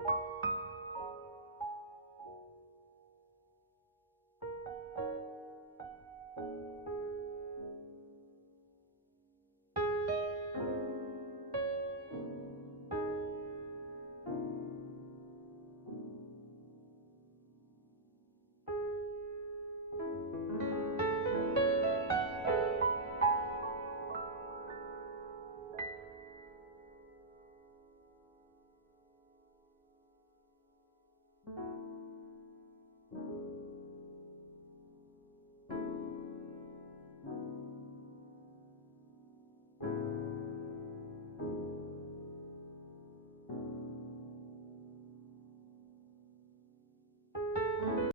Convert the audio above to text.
you